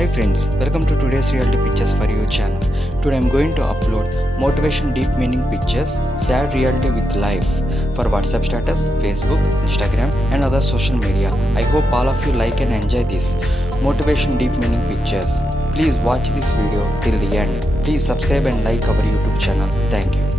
Hi friends, welcome to today's Reality Pictures for You channel. Today I'm going to upload motivation deep meaning pictures, sad reality with life for WhatsApp status, Facebook, Instagram and other social media. I hope all of you like and enjoy this motivation deep meaning pictures. Please watch this video till the end. Please subscribe and like our YouTube channel. Thank you.